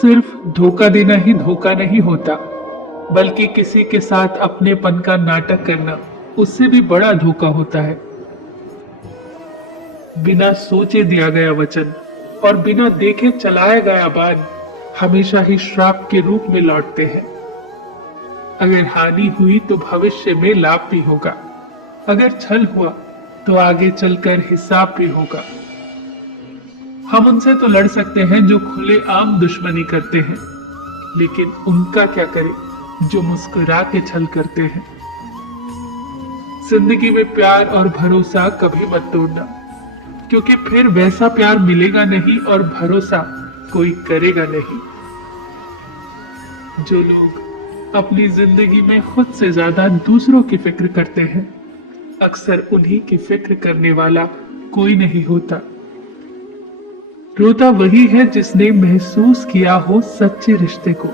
सिर्फ धोखा देना ही धोखा नहीं होता, बल्कि किसी के साथ अपनेपन का नाटक करना उससे भी बड़ा धोखा होता है। बिना सोचे दिया गया वचन और बिना देखे चलाया गया बाण हमेशा ही श्राप के रूप में लौटते हैं। अगर हानि हुई तो भविष्य में लाभ भी होगा, अगर छल हुआ तो आगे चलकर हिसाब भी होगा। हम उनसे तो लड़ सकते हैं जो खुले आम दुश्मनी करते हैं, लेकिन उनका क्या करें जो मुस्कुरा के छल करते हैं। जिंदगी में प्यार और भरोसा कभी मत तोड़ना, क्योंकि फिर वैसा प्यार मिलेगा नहीं और भरोसा कोई करेगा नहीं। जो लोग अपनी जिंदगी में खुद से ज्यादा दूसरों की फिक्र करते हैं, अक्सर उन्हीं की फिक्र करने वाला कोई नहीं होता। रोता वही है जिसने महसूस किया हो सच्चे रिश्ते को,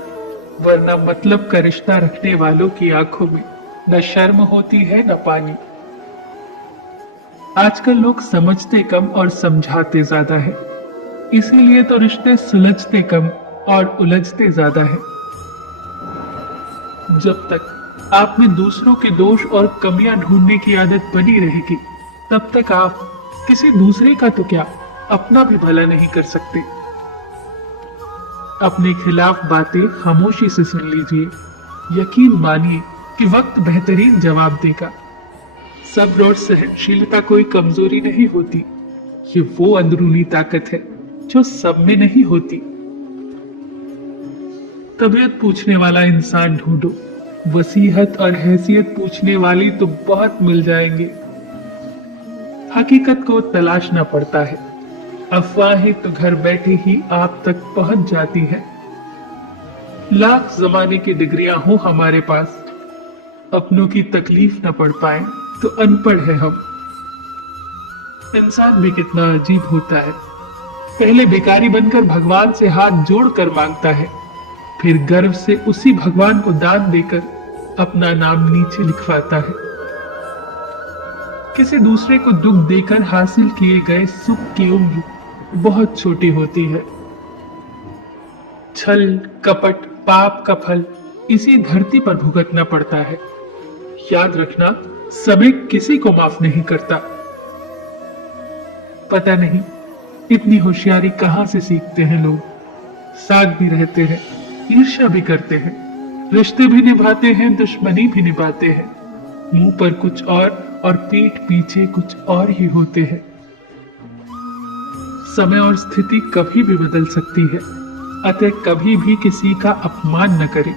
वरना मतलब का रिश्ता रखने वालों की आंखों में न शर्म होती है न पानी। आजकल लोग समझते कम और समझाते ज्यादा है, इसीलिए तो रिश्ते सुलझते कम और उलझते ज्यादा है। जब तक आप में दूसरों के दोष और कमियां ढूंढने की आदत बनी रहेगी, तब तक आप किसी दूसरे का तो क्या अपना भी भला नहीं कर सकते। अपने खिलाफ बातें खामोशी से सुन लीजिए, यकीन मानिए कि वक्त बेहतरीन जवाब देगा। सब्र और सहनशीलता कोई कमजोरी नहीं होती, ये वो अंदरूनी ताकत है जो सब में नहीं होती। तबीयत पूछने वाला इंसान ढूंढो, वसीयत और हैसियत पूछने वाली तो बहुत मिल जाएंगे। हकीकत को तलाशना पड़ता है, अफवाहें तो घर बैठे ही आप तक पहुंच जाती हैं। लाख जमाने की डिग्रियां हो हमारे पास, अपनों की तकलीफ न पढ़ पाए तो अनपढ़ है हम। इंसान भी कितना अजीब होता है, पहले भिखारी बनकर भगवान से हाथ जोड़कर मांगता है, फिर गर्व से उसी भगवान को दान देकर अपना नाम नीचे लिखवाता है। किसी दूसरे को दुख देकर हासिल किए गए सुख की उम्र बहुत छोटी होती है। छल कपट पाप का फल इसी धरती पर भुगतना पड़ता है। याद रखना, समय किसी को माफ नहीं करता। पता नहीं इतनी होशियारी कहां से सीखते हैं लोग। साथ भी रहते हैं, ईर्ष्या भी करते हैं, रिश्ते भी निभाते हैं, दुश्मनी भी निभाते हैं। मुंह पर कुछ और पीठ पीछे कुछ और ही होते हैं। समय और स्थिति कभी भी बदल सकती है, अतः कभी भी किसी का अपमान न करें,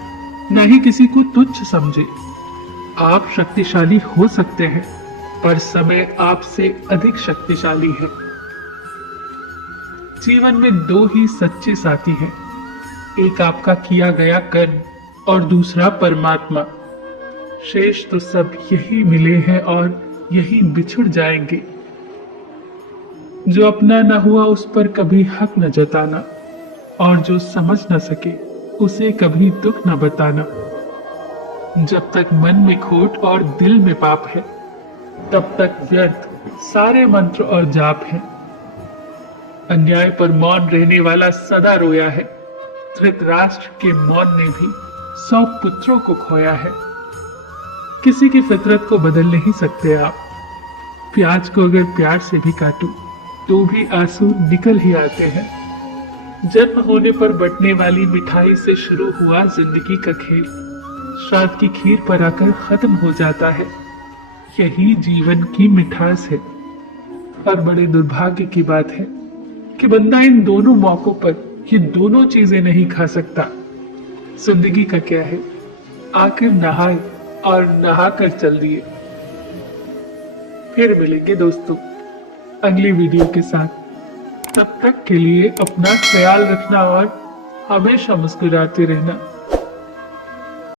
न ही किसी को तुच्छ समझे। आप शक्तिशाली हो सकते हैं, पर समय आपसे अधिक शक्तिशाली है। जीवन में दो ही सच्चे साथी हैं, एक आपका किया गया कर्म और दूसरा परमात्मा। शेष तो सब यही मिले हैं और यही बिछुड़ जाएंगे। जो अपना न हुआ उस पर कभी हक न जताना, और जो समझ न सके उसे कभी दुख न बताना। जब तक मन में खोट और दिल में पाप है, तब तक व्यर्थ सारे मंत्र और जाप है। अन्याय पर मौन रहने वाला सदा रोया है। धृतराष्ट्र के मौन ने भी 100 पुत्रों को खोया है। किसी की फितरत को बदल नहीं सकते आप। प्याज को अगर प्यार से भी काटो तो भी आंसू निकल ही आते हैं। जन्म होने पर बंटने वाली मिठाई से शुरू हुआ जिंदगी का खेल, श्राद्ध की खीर पर आकर खत्म हो जाता है। यही जीवन की मिठास है। और बड़े दुर्भाग्य की बात है कि बंदा इन दोनों मौकों पर ये दोनों चीजें नहीं खा सकता। जिंदगी का क्या है, आकर नहाए और नहाकर चल दिए। फिर मिलेंगे दोस्तों अगली वीडियो के साथ। तब तक के लिए अपना ख्याल रखना और हमेशा मुस्कुराते रहना।